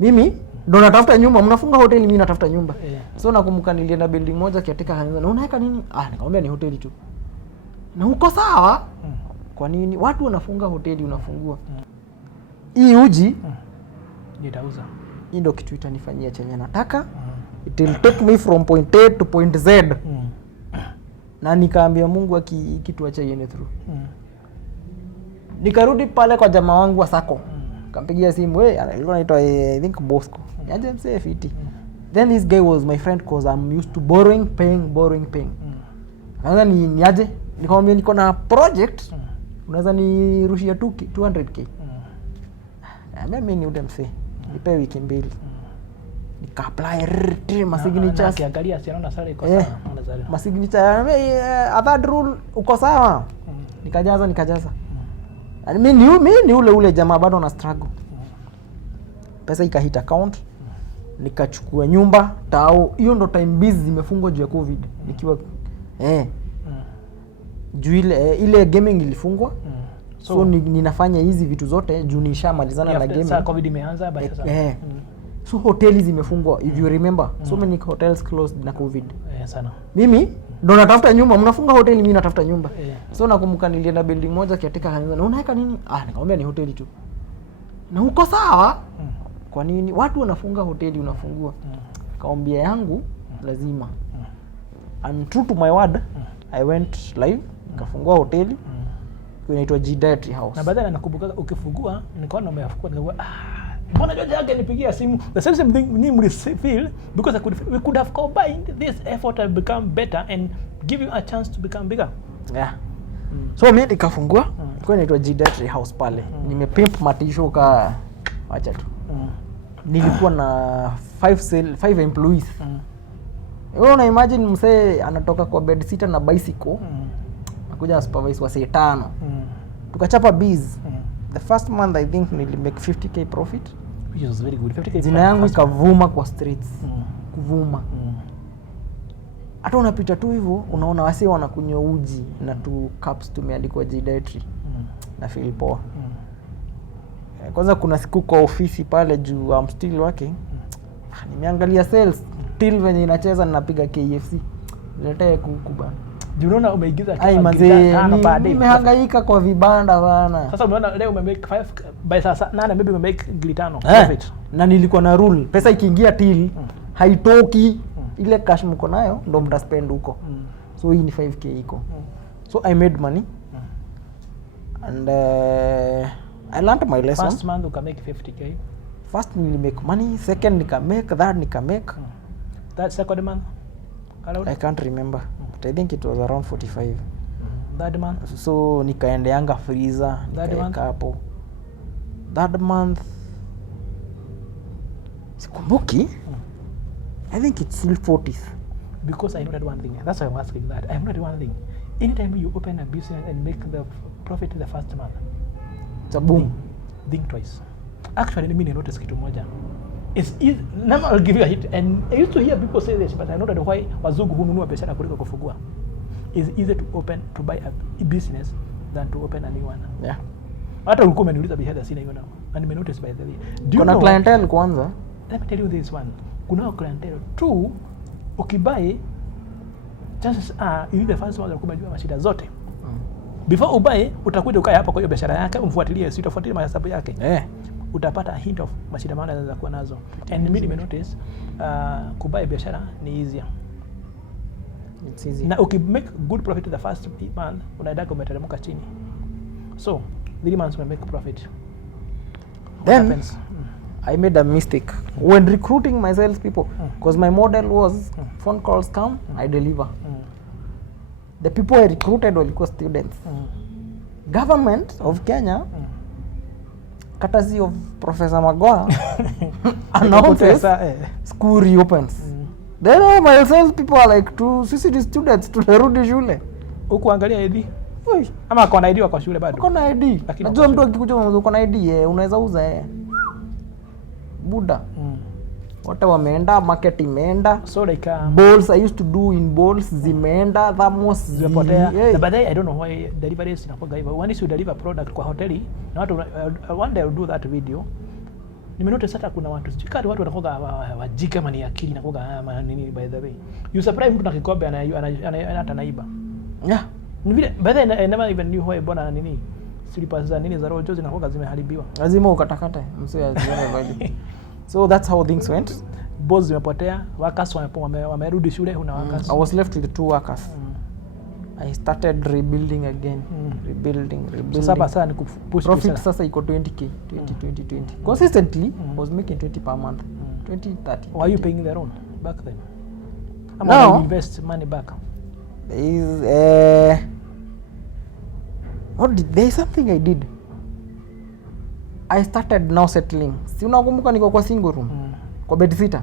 Mimi ndo natafuta nyumba, mnafunga hoteli, mimi natafuta nyumba. So nakumbuka nilienda building moja kiatika kanisa, na unaweka nini? Nikamwambia ni hoteli tu. Na uko sawa? Kwa nini watu wanafunga hoteli unafungua? Hii uji nitauza. Hii ndio kitu itanifanyia chenye nataka. It will take me from point A to point Z. Na nikaambia Mungu kitu acha iende through. Nikarudi pale kwa jamaa wangu wa Sako. Kampigia simu, alikuwa anaitwa I think Bosco. Yaje msee fiti. Then this guy was my friend cause I'm used to borrowing, paying. Sasa ni aje? Nikamwambia niko na project. Unaweza nirushia 200k. Mimi ni ule msee. Nipe wiki mbili. Nika-apply masignature. Akiangalia sianaona sare iko sawa. Masignature. Other rule uko sawa. Nikajaza. Mimi ni ule jamaa bado na struggle. Pesa ikahit account. Nikachukua nyumba tao. Hiyo ndo time busy zimefungwa juu ya COVID. Nikiwa juu ile gaming ilifungwa. So ninafanya hizi vitu zote juu nishamalizana na gaming. Sasa COVID imeanza basi sasa. So hoteli zimefungwa if you remember. So many hotels closed na COVID. Sana. Mimi ndo natafuta nyumba, mnafunga hoteli, mimi natafuta nyumba. So nakumbuka nilienda building moja kiatika kanisa, na unaweka nini? Nikamwambia ni hoteli tu. Na uko sawa? Kwa nini watu wanafunga hoteli unafungua? Kaambia yangu lazima. And true to my word, I went live, nikafungua hoteli. Inaitwa G Dietary House. Na baadaye nakumbuka ukifungua nikaona umefungua nikawa mbona George yake nipigia simu the same thing ni feel because we could have combined this effort and become better and give you a chance to become bigger. So mimi nikafungua kwa inaitwa G Dietary House pale. Nimepimp matisho acha tu. Nilikuwa na 5 employees. Wewe una imagine msee anatoka kwa bed sitter na bicycle. Nakuja supervise wa 5. Tukachapa biz. The first month I think nili make 50k profit, which was very good. 50k. Jina yangu ikavuma kwa streets. Kuvuma. Hata unapita tu hivyo unaona wasi wanakunywa uji na 2 cups tumeandikwa G Dietary. Na feel poa. Kwanza kuna siku kwa ofisi pale juu I'm still working. Nimeangalia sales till venye inacheza ninapiga KFC. Niletee kuku bana. Unaona umeigiza kama gitano baadaye. Nimehangaika kwa vibanda sana. Sasa umeona leo umemake 5 by sasa 8 maybe umemake gitano profit. Na nilikuwa na rule, pesa ikiingia till haitoki. Ile cash mko nayo ndo mtaspend huko. So hii ni 5k iko. So I made money. And I learned my lesson. First month uka make 50k. First nili make money, second nika make, third nika make. That second month? I can't remember. But I think it was around 45. That month? So nikaendeanga freezer, nikaeka hapo. That month sikumbuki. I think it's still 40s. Because I noted one thing. That's why I'm asking that. I noted one thing. Anytime you open a business and make the profit the first month, it's a boom. Think twice. Actually, let me notice kitu moja. It's easy. Now I'll give you a hit. And I used to hear people say this, but I know that why wazungu hununua biashara kuliko kufungua. It's easier to buy a business than to open a new one. Yeah. Hata ulikuwa umeniuliza behind sina hiyo now. And I noticed by the way. Kuna clientele kwanza. Let me tell you this one. Kuna clientele. Two, ukibuy, chances are in the first one unajua mashida zote. Before ubuy, utakuja ukae hapa kwa hiyo biashara yake, umfuatilie, si utafuatilia mahesabu yake. Utapata a hint of mashida maana anaweza kuwa nazo. And mimi nimenotice kubuy biashara ni easier. It's easy. Na make good profit the first month, unaenda umeteremka chini. So, 3 months we make profit. Then I made a mistake when recruiting my sales people because my model was phone calls come, I deliver. The people I recruited were students. Government of Kenya, courtesy of Professor Magoha, announces school reopens. Then my sales people are like, sisi the students tunarudi shule. Ukuangalia ID? Ama kwa ID wako shule bado? Kwa ID. Najua mtu akikuja uko na ID unaweza uza Buda. Wote wameenda, market imeenda. So like balls I used to do in balls zimeenda, thamos zimepotea. But I don't know why deliveries inakuwa hivyo. Once you deliver product kwa hoteli, na watu one day I'll do that video. Nimenotice hata kuna watu sikari watu wanakoga wajika kama ni akili nakoga nini by the way. You surprise mtu na kikombe hata naiba. Yeah. Ni vile by the way I never even knew why bona nini. Slippers za nini za roho jozi nakoga zimeharibiwa. Lazima ukatakata msio azione bali. So that's how things went. Boss zimepotea, workers wamerudi shule huna workers. I was left with 2 workers. I started rebuilding again. Rebuilding. Sasa ni kupush profit sasa iko 20k 20. Consistently was making 20 per month. 20 30. Why you paying the loan back then? Now, you invest money back. There is something I did. I started now settling. Si unakumbuka niko kwa single room. Kwa bed sitter.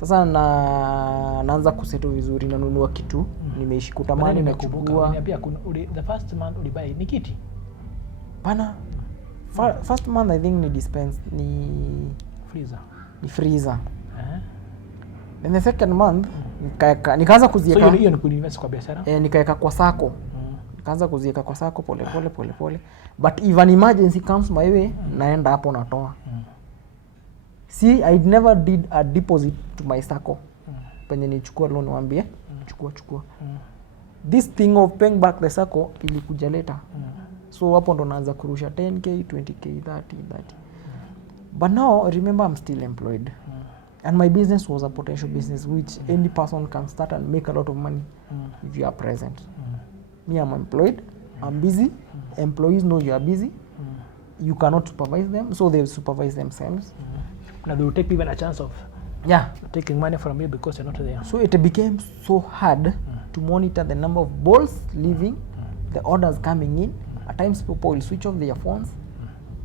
Sasa naanza kusettle vizuri, nanunua kitu, nimeishi kutamani na kuchukua. Niambia the first month ulibuy ni kiti? Pana. First month I think ni dispense ni freezer. Then the second month nikaanza kuzieka. So hiyo ni kuinvest kwa biashara? Nikaeka kwa sako. Nikaanza kuzieka kwa sako pole. But if an emergency comes my way, naenda hapo natoa. See, I never did a deposit to my sacco. Penye nichukua loan waambie, chukua. This thing of paying back the sacco ilikuja later. So hapo ndo naanza kurusha 10k, 20k, 30. But now remember I'm still employed. And my business was a potential business which any person can start and make a lot of money if you are present. Me, I'm employed, I'm busy. Employees know you are busy. You cannot supervise them, so they supervise themselves. Now they will take even a chance of taking money from you because you're not there. So it became so hard to monitor the number of balls leaving, the orders coming in. At times people will switch off their phones.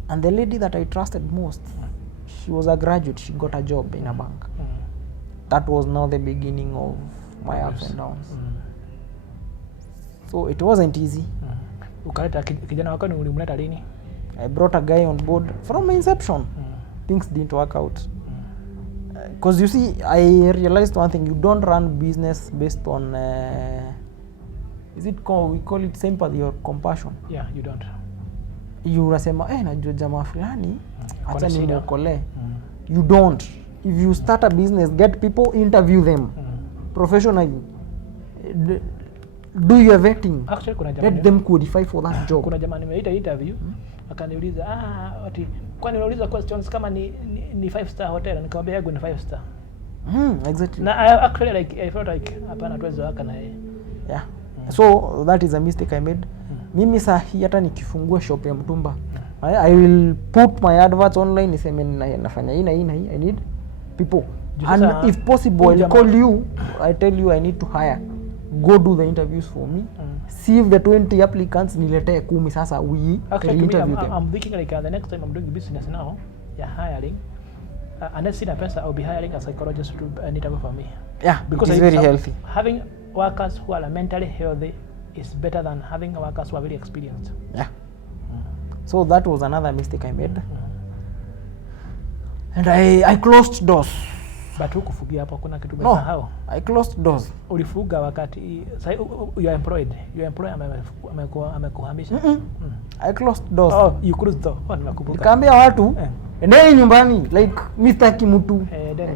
And the lady that I trusted most, she was a graduate, she got a job in a bank. That was now the beginning of my ups and downs. So it wasn't easy. Ukaleta kijana wako ulimleta lini? I brought a guy on board from inception. Things didn't work out. Because you see, I realized one thing, you don't run business based on, we call it sympathy or compassion. Yeah, you don't. You unasema, najua jamaa fulani, acha nimwokole. You don't. If you start a business, get people, interview them professionally. Do your vetting. Actually, kuna jamaa, let them qualify for that job. Kuna jamaa nimeita interview, akaniuliza, ati kwani unauliza questions kama ni 5-star hotel? Nikamwambia yangu ni 5-star. Exactly. Na I felt like hapana tuweze waka na yeye. Yeah. So that is a mistake I made. Mimi sahi hata nikifungua shop ya mtumba, I will put my adverts online, niseme nafanya hii I need people. And if possible I'll call you, I tell you I need to hire. Go do the interviews for me. See if the 20 applicants niletee 10 sasa we interview them. I'm thinking like the next time I'm doing business now, hiring. Unless in a person I'll be hiring a psychologist to do an interview for me. Yeah, because it's very healthy. Having workers who are mentally healthy is better than having workers who are very experienced. Yeah. So that was another mistake I made. And I closed doors. But hukufugia hapo kuna kitu umesahau. I closed doors. Ulifuga wakati you are employed. Your employer amekuhamisha. I closed doors. Oh, you closed door. Nakumbuka. Nikaambia watu endeni nyumbani, like Mr. Kimutu.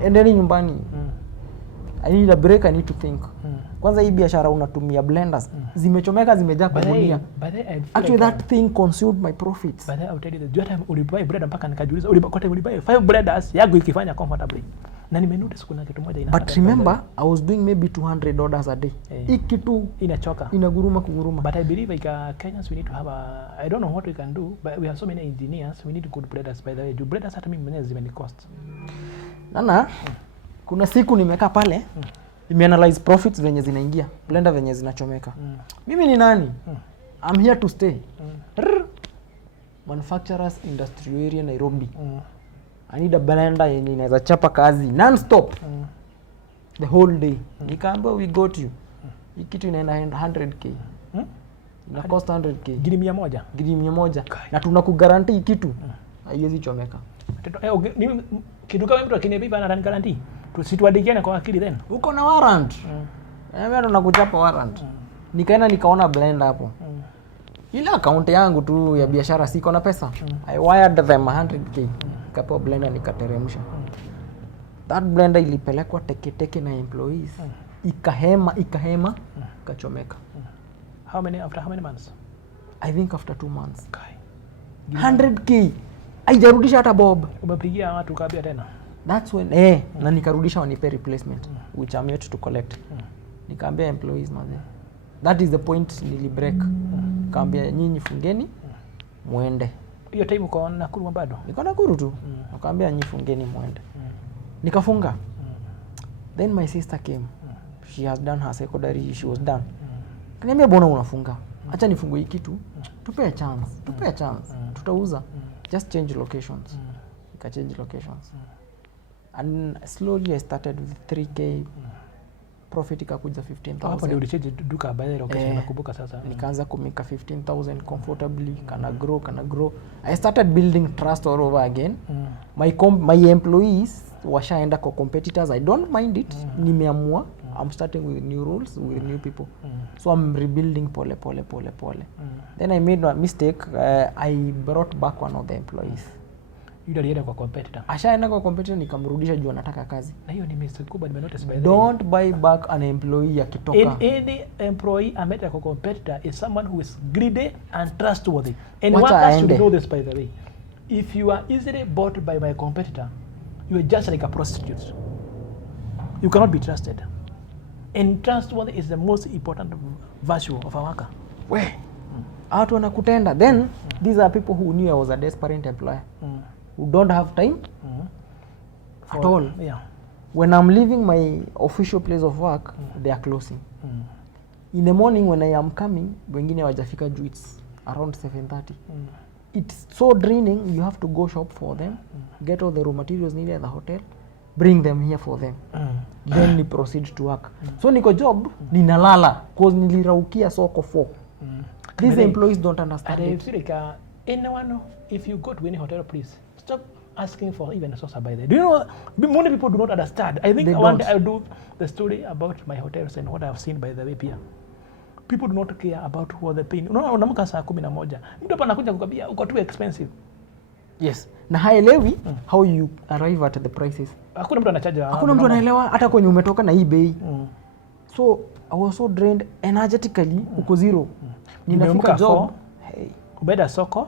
Endeni nyumbani. I need a break, I need to think. Kwanza hii biashara unatumia blenders, zimechomeka zimejaa kwa dunia. Actually that thing consumed my profits. But I'll tell you the time ulibuy blender mpaka nikajiuliza ulibuy 5 blenders yangu ikifanya comfortably. Na nimenotice kuna kitu moja But remember I was doing maybe $200 a day. Hii kitu inachoka. Inaguruma. But I believe like Kenyans we need to have I don't know what we can do, but we have so many engineers, we need good blenders by the way. Do blenders hata mimi mwenyewe zimenikost. Nana kuna siku nimekaa pale nimeanalyze profits venye zinaingia, blender venye zinachomeka. Mimi ni nani? I'm here to stay. Manufacturers Industry Area Nairobi. I need a blender yenye inaweza chapa kazi non-stop the whole day. Nikaambia we got you. Hii kitu inaenda 100k. Ina cost 100k. Giri 100. Giri 100. Na tunakuguarantee kitu haiwezi chomeka. Kitu kama mtu akiniambia ana guarantee. Tusituadikiane kwa akili then. Uko na warrant. Mimi ndo nakuchapa warrant. Nikaenda nikaona blender hapo. Ile account yangu tu ya biashara siko na pesa. I wired them 100k. nikapewa blender nikateremsha. That blender ilipelekwa teke na employees. Ikahema ikachomeka. After how many months? I think after 2 months. Kai. 100k. Haijarudisha hata bob. Umepigia watu kabia tena? That's when na nikarudisha wanipe replacement which I'm yet to collect. Nikaambia employees maze. That is the point nilibreak. Kaambia nyinyi fungeni muende. Hiyo time uko Nakuru bado? Niko Nakuru tu. Nikaambia nyinyi fungeni muende. Nikafunga. Then my sister came. She has done her secondary, she was done. Kaniambia bona unafunga? Acha nifungue hiki kitu. Tupe a chance. Tutauza. Just change locations. Nika change locations. And slowly I started with 3k. Profit ikakuja 15,000. Hapo ndio ulichange duka by location nakumbuka sasa. Nikaanza kumika 15,000 comfortably, kana grow. I started building trust all over again. My employees washaenda kwa competitors. I don't mind it. Nimeamua I'm starting with new rules, with new people. So I'm rebuilding pole. Then I made a mistake. I brought back one of the employees. Yule alienda kwa competitor. Ashaenda kwa competitor nikamrudisha juu anataka kazi. Na hiyo ni mistake kubwa nimenotice by the way. Don't buy back an employee akitoka. Any employee ameenda kwa competitor is someone who is greedy and trustworthy. And Wacha one has to aende. know this by the way. If you are easily bought by my competitor, you are just like a prostitute. You cannot be trusted. And trustworthy is the most important virtue of a worker. Watu wanakutenda. Then these are people who knew I was a desperate employer. Who don't have time at all. Yeah. When I'm leaving my official place of work, they are closing. In the morning when I am coming, wengine wajafika juu, it's around 7:30. It's so draining, you have to go shop for them, get all the raw materials needed at the hotel, bring them here for them. Then ni proceed to work. So niko job, ninalala, cause niliraukia soko 4. These employees don't understand And I it. feel like anyone, if you go to any hotel, please stop asking for even a sauce by there. Do you know, many people do not understand. I think They one don't. day I'll do the story about my hotels and what I've seen by the way pia. People do not care about what they pay. Unaona unamka saa 11. Mtu hapa anakuja kukwambia uko too expensive. Yes. Na haelewi how you arrive at the prices. Hakuna mtu anachaja. Hakuna mtu anaelewa hata kwenye umetoka na hii bei. So I was so drained energetically, uko zero. Ninafika job, hey, ubeda soko,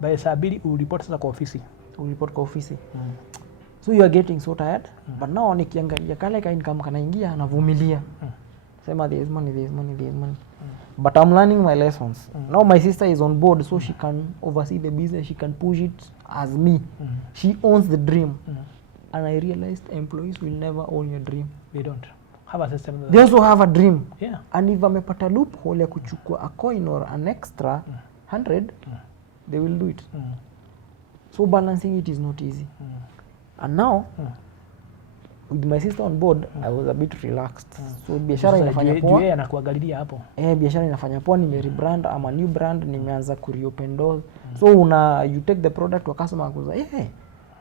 by saa 2 uriport sasa kwa ofisi. Uriport kwa ofisi. So you are getting so tired, but now nikiangalia kale ka income kanaingia navumilia. Sema there is money. But I'm learning my lessons. Now my sister is on board, so she can oversee the business, she can push it as me. She owns the dream. And I realized employees will never own your dream. They don't have a system. They also have a dream. Yeah. And if amepata loophole ya kuchukua a coin or an extra 100, they will do it. So balancing it is not easy. And now, with my sister on board, I was a bit relaxed. So biashara inafanya poa. Yeye anakuangalilia hapo. Biashara inafanya poa, rebrand ama new brand, nimeanza reopen doors. So you take the product wa customer akuza,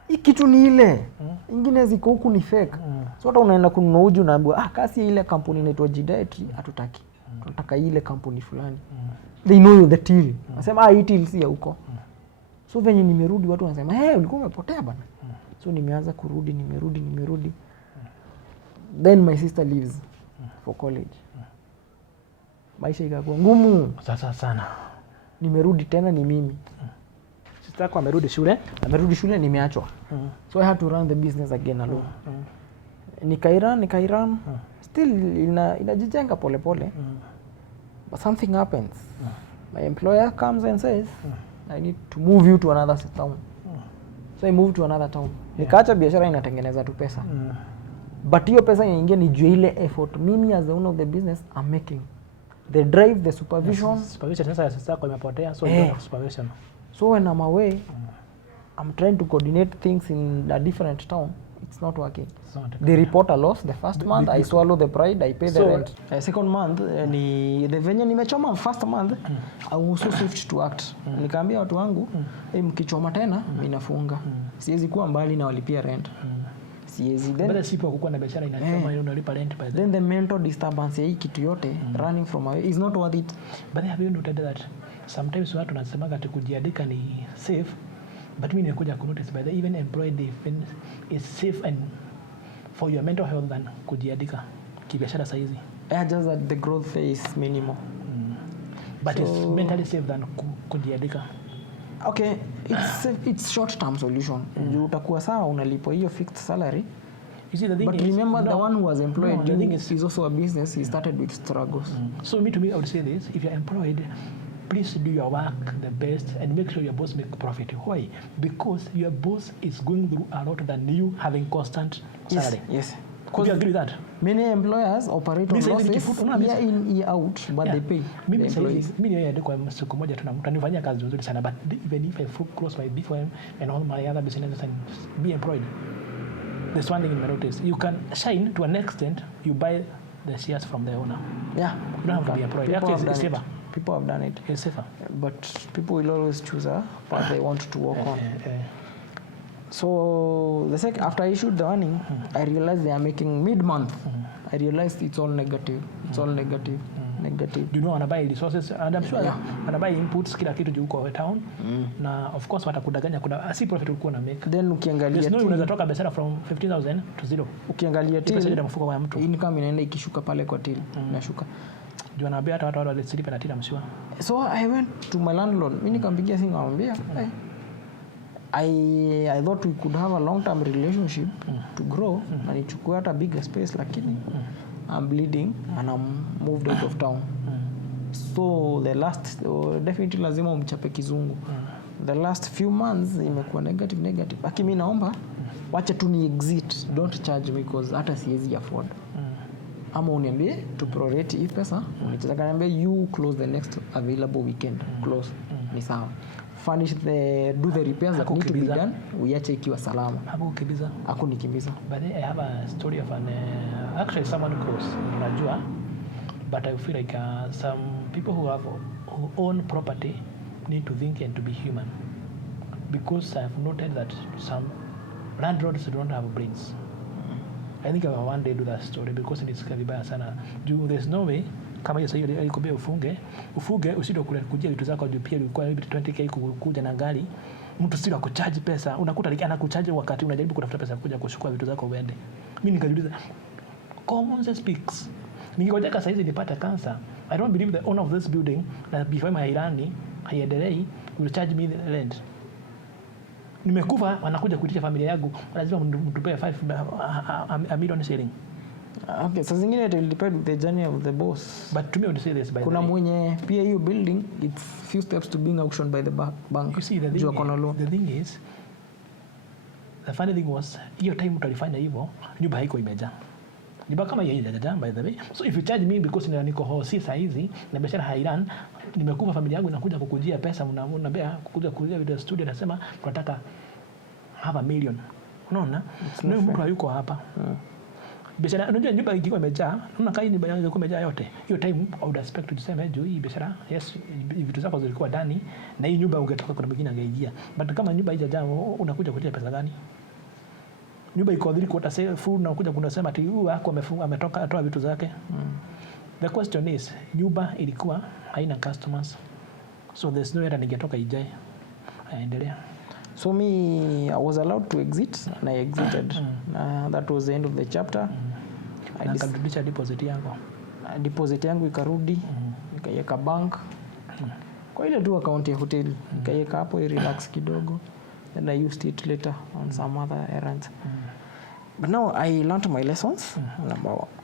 hii kitu ni ile. Ingine ziko huku ni fake. So hata unaenda kununua uji unaambiwa, kasi ile kampuni inaitwa G-Dietary hatutaki. Tunataka ile kampuni fulani. They know the till. Nasema hii till si ya huko. So venye nimerudi watu wanasema, ulikuwa umepotea bana. So nimeanza kurudi, nimerudi. Then my sister leaves for college. Maisha ikakuwa ngumu. Sasa sana. Nimerudi tena ni mimi. Sister yako amerudi shule? Amerudi shule, nimeachwa. So I had to run the business again alone. Nikairan. Still inajijenga pole. But something happens. My employer comes and says, I need to move you to another town. So I moved to another town. Nikaacha biashara inatengeneza tu pesa. But hiyo pesa inaingia ni juu ile effort mimi as the owner of the business I'm making. The drive, the supervision. Supervision sasa kwa imepotea, so you don't have supervision. So when I'm away, I'm trying to coordinate things in a different town. It's not working. They report a loss the first month. I swallow the pride. I pay the rent. Second month, the venye nimechoma first month, I was so swift to act. Nikaambia watu wangu, mkichoma tena, ninafunga. Siwezi kuwa mbali na walipia rent. Siwezi. Bado sipo kukuwa na biashara inachoma hiyo unalipa rent by then the mental disturbance ya hii kitu yote running from away is not worth it. But have you noted that sometimes watu wanasema ati kujiandika ni safe, But mimi nikuja ku notice by the even employed even is safe and for your mental health than kujiandika kibiashara saa hizi. Yeah, just that the growth phase is minimal. But so, it's mentally safe than kujiandika. Okay, it's short term solution. Utakuwa sawa unalipwa hiyo fixed salary. You see, the thing but is, remember the one who was employed, the thing is also a business. He started with struggles. So to me, I would say this: if you're employed, please do your work the best and make sure your boss make profit. Why? Because your boss is going through a lot than you having constant salary. Yes. Could you agree with that? Many employers operate on losses year in year out, but they pay. Mimi niende kwa siku moja tunanifanyia kazi nzuri sana, but even if I close my BFM and all my other businesses and be employed, there's one thing in my notice: you can shine to an extent. You buy the shares from the owner. Yeah, you don't have to be employed. Actually, it's safer. People have done it. It's safer. But people will always choose a path they want to work on. So the second, after I issued the warning, I realized they are making mid-month. I realized it's all negative. It's all negative. Negative. You know, wanabuy resources and I'm sure wanabuy inputs kila kitu juu kwa town. Na of course watakudanganya kuna si profit ulikuwa na make. Then ukiangalia till unaweza toka biashara from 15,000 to zero. Ukiangalia till mfuko wa mtu. Income inaenda ikishuka pale kwa till. Inashuka. Juu anaambia hata watu wale silipa na till amshiwa. So I went to my landlord. Mimi nikampigia simu nikamwambia, I thought we could have a long-term relationship to grow na nichukue hata bigger space lakini I'm bleeding and I'm moved out of town. So the last definitely lazima umchape kizungu. The last few months imekuwa negative. Lakini mimi naomba wacha tu ni exit, don't charge me because hata siwezi afford. Ama uniambie to prorate hii pesa, unitaka niambie you close the next available weekend. Close. Ni sawa. Furnish do the repairs that need to be done, uiache ikiwa salama. Hapo ukimbiza. Hakunikimbiza. But I have a story of actually someone close, unajua, but I feel like some people who own property need to think and to be human, because I have noted that some landlords don't have brains. I think I will one day do that story because it's vibaya sana. There's no way kama hiyo sasa ilikubia ufuge usije kujia vitu zako juu pia ilikuwa 20k kuja na gari mtu sio akucharge pesa unakuta anakucharge wakati unajaribu kutafuta pesa kuja kuchukua vitu zako uende. Mimi nikajiuliza common sense speaks. Ningojeka sasa hizi nipate cancer. I don't believe the owner of this building na before my irani haiendelei will charge me the rent. Nimekufa wanakuja kuitisha familia yangu lazima mtupee 5 million shilling. Okay, so zingine it will depend with the journey of the boss. But to me I would say this by kuna mwenye pia hiyo building it's few steps to being auctioned by the bank. You see the thing is the funny thing was hiyo time utalifanya hivyo nyumba haiko imejaa. Nyumba kama hiyo haijaja by the way. So if you charge me because niko hosi saa hizi na biashara hairan nimekufa familia yangu inakuja kukujia pesa mnaambia kukuja video studio nasema tunataka have $1 million. Unaona? Ndio mtu hayuko hapa. Biashara unajua nyumba ikiwa imejaa, unaona kai nyumba yangu ikiwa imejaa yote. Hiyo time I would expect to tuseme juu hii biashara, yes, vitu zako zilikuwa ndani na hii nyumba ungetoka kwa mwingine angeingia. But kama nyumba haijajaa unakuja kutia pesa gani? Nyumba iko dhiri kwa sasa full na unakuja kunasema ati huyu wako ametoka atoa vitu zake. The question is nyumba ilikuwa haina customers. So there's no way ningetoka ijae. Aendelea. So me, I was allowed to exit and I exited. That was the end of the chapter. Nikarudisha deposit yangu. Deposit yangu ikarudi, nikaiweka bank. Kwa ile tu account ya hotel, nikaiweka hapo relax kidogo. Then I used it later on some other errands. But now I learned my lessons.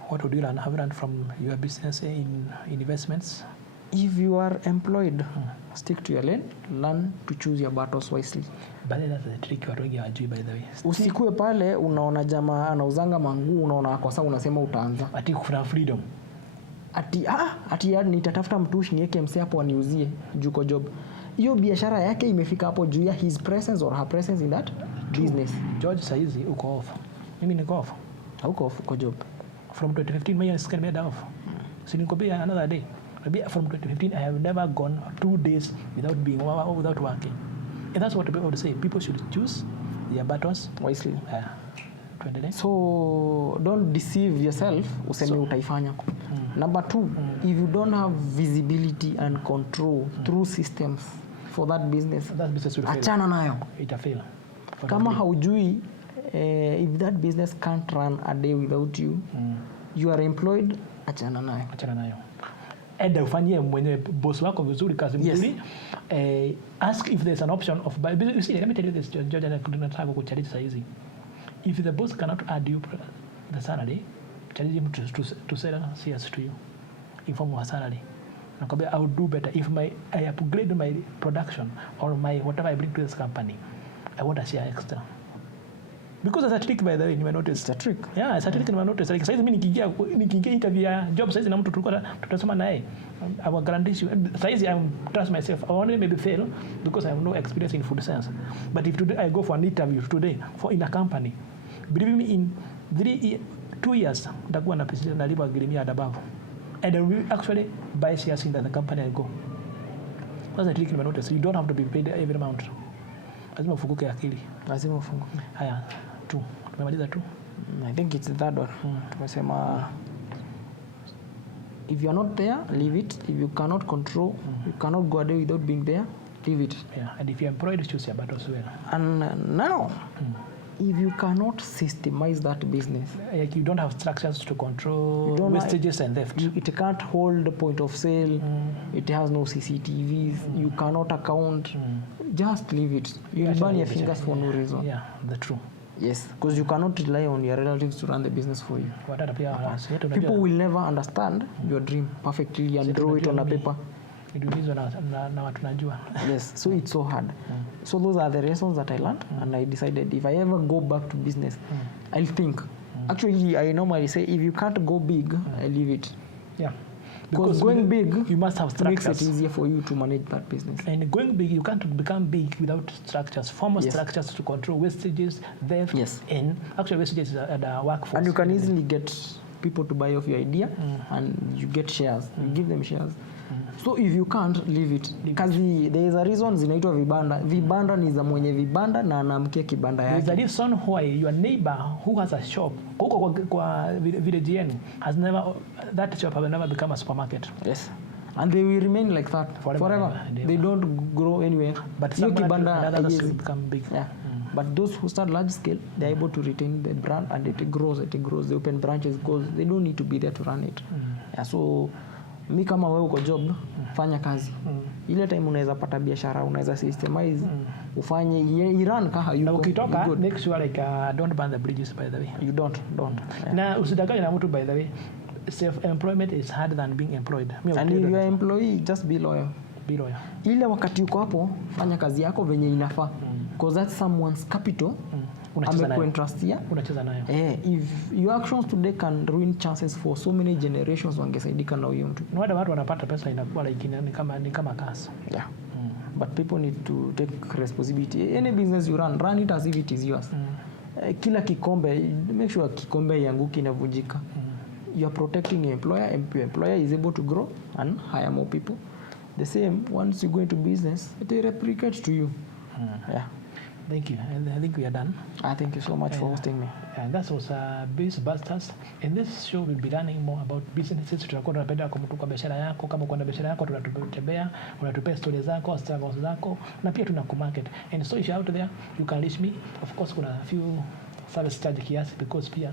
What would you learn? Have you learned from your business in investments? If you are employed, stick to your lane, learn to choose your battles wisely. But that's the trick watu wengi hawajui by the way. Usikue pale unaona jamaa anauzanga manguo unaona kwa sababu unasema utaanza. Ati kuna freedom. Ati nitatafuta mtushi niweke MC hapo aniuzie juko job. Hiyo biashara yake imefika hapo juu ya his presence or her presence in that business. George saizi uko off. Mimi niko off. Hauko off kwa job. From 2015 my years can be off. So niko pia another day. Maybe from 2015 I have never gone 2 days without working. And that's what people would say. People should choose their battles wisely. Tuendelee. So don't deceive yourself useme utaifanya. Number 2, if you don't have visibility and control through systems for that business, That business will fail. achana nayo. Ita fail. Kama haujui if that business can't run a day without you, you are employed, achana nayo. Achana nayo. Enda ufanyie mwenyewe boss wako vizuri, kazi mzuri. Ask if there's an option of buy. You see, let me tell you this, George, and I couldn't try to charity saizi. If the boss cannot add you the salary, challenge him to sell shares to you in form of a salary. I would do better if I upgrade my production or my whatever I bring to this company. I want a share extra. Because it's a trick, by the way, you may notice. It's a trick. Yeah, it's a trick, you may notice. Like, saizi mimi nikiingia interview ya job saizi na mtu tulikuwa tutasema naye, I will guarantee you. Saizi I trust myself. I only maybe fail because I have no experience in food science. But if today I go for an interview today for in a company, believe me, in 2 years, nitakuwa na pesa nalipa asilimia and above. And I will actually buy shares in the company I go. That's a trick, you may notice. You don't have to be paid every amount. Lazima ufunguke akili. Lazima ufunguke. Haya, tu. Tumemaliza tu. I think it's the third one. Tumesema if you are not there, leave it. If you cannot control, you cannot go a day without being there, leave it. Yeah, and if you're employed, choose your battles well. And now, if you cannot systemize that business, Like you don't have structures to control wastages and theft. It can't hold the point of sale. It has no CCTVs. You cannot account. Just leave it. You will burn your fingers for no reason. Yeah, that's true. Yes, because you cannot rely on your relatives to run the business for you. People will never understand your dream perfectly and draw it on a paper. Na watu najua. Yes, so it's so hard. So those are the lessons that I learned, and I decided if I ever go back to business, I'll think. Actually, I normally say if you can't go big, I leave it. Yeah. Because going big, you must have structures. Makes it easier for you to manage that business. And going big, you can't become big without structures, formal structures to control wastages, theft, and actually wastages at the workforce. And you can easily get people to buy off your idea, and you get shares. You give them shares. So if you can't, leave it. Kazi, there is a reason zinaitwa vibanda. Vibanda ni za mwenye vibanda na anamkia kibanda yake. There is a reason why your neighbor who has a shop, huko kwa village yenu, has never, that shop has never become a supermarket. Yes. And they will remain like that forever. They don't grow anywhere. But some others will become big. Yeah. But those who start large scale, they're able to retain the brand, and it grows. They open branches, goes. They don't need to be there to run it. Yeah, so mi kama wewe uko job, fanya kazi. Ile time unaweza pata biashara, unaweza systemize, ufanye iran kaha yuko. Na ukitoka, make sure like don't burn the bridges, by the way. You don't. Yeah. Na usidanganye na mtu, by the way. Self-employment is harder than being employed. And if you are employee, just be loyal. Be loyal. Ile wakati uko hapo, fanya kazi yako venye inafaa. Because that's someone's capital. Amekuentrustia. Unacheza nayo. If your actions today can ruin chances for so many generations, wangesaidika na huyo mtu. Wale watu wanapata pesa inakuwa like ni kama kasi. Yeah. But people need to take responsibility. Any business you run it as if it is yours. Kila kikombe, make sure kikombe yanguki inavunjika. You are protecting your employer, and your employer is able to grow and hire more people. The same, once you go into business, it will replicate to you. Yeah. Thank you. And I think we are done. Thank you so much for hosting me. And that was Biz Busters. In this show, we'll be learning more about businesses. Tutakuwa tunapenda kwa biashara yako. Kama uko na biashara yako, tunatutembea, unatupea stories zako, struggles zako, na pia tunakumarket. And so if you're out there, you can reach me. Of course, kuna few service charge kiasi, because pia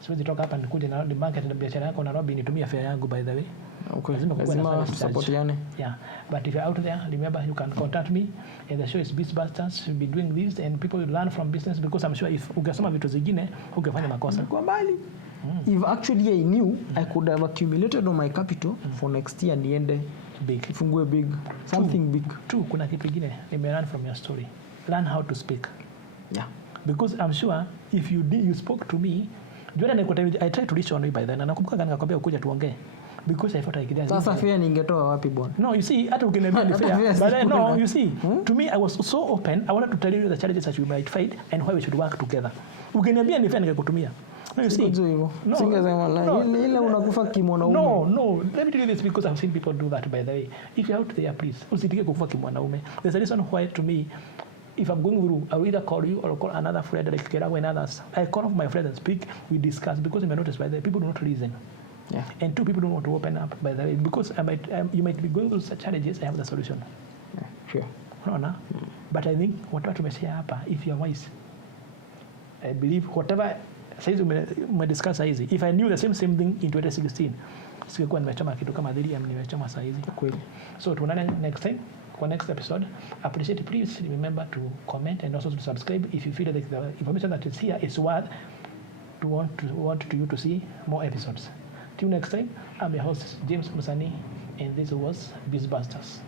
siwezi toka hapa nikuje na market na biashara yako Nairobi nitumia fare yangu, by the way. Okay. Lazima support yani. Yeah. But if you're out there, remember you can contact me. And the show is Biz Busters. We'll be doing this, and people will learn from business, because I'm sure if ungesoma vitu zingine ungefanya makosa. Kwa mbali. If actually I knew, I could have accumulated on my capital for next year niende big. Ifungue big. Something big. Two, kuna kitu kingine nime learn from your story. Learn how to speak. Yeah. Because I'm sure if you spoke to me, I tried to reach on you by then, na nakumbuka nikakwambia ukuja tuongee. Because I thought I could. Sasa fair ningetoa wapi bwana? No, you see, hata ukiniambia ni fair. But then, no, you see, to me I was so open. I wanted to tell you the challenges that you might fight and how we should work together. Ukiniambia ni fair ningekutumia. No, you see. No, singesema ile unakufa kimwanaume. No. Let me tell you this, because I've seen people do that, by the way. If you're out there, please, usitike kufa kimwanaume. There's a reason why, to me, if I'm going through, I'll either call you or call another friend like Kerago and others. I call my friends and speak, we discuss, because you may notice, by the way, people do not listen. Yeah. And two, people don't want to open up, by the way, because you might be going through such challenges. I have the solution. Yeah, sure. unaona. But I think whatever tumeshare hapa, if you are wise, I believe whatever saizi umediscuss saizi, if I knew the same thing in 2016 singekuwa nimechoma kitu kama Ethereum nimechoma saizi Kweli. So tuonane next time for next episode. Appreciate, please remember to comment and also to subscribe if you feel like the information that is here is worth to want you to see more episodes. Till next time, I'm your host James Musani, and this was BizBusters.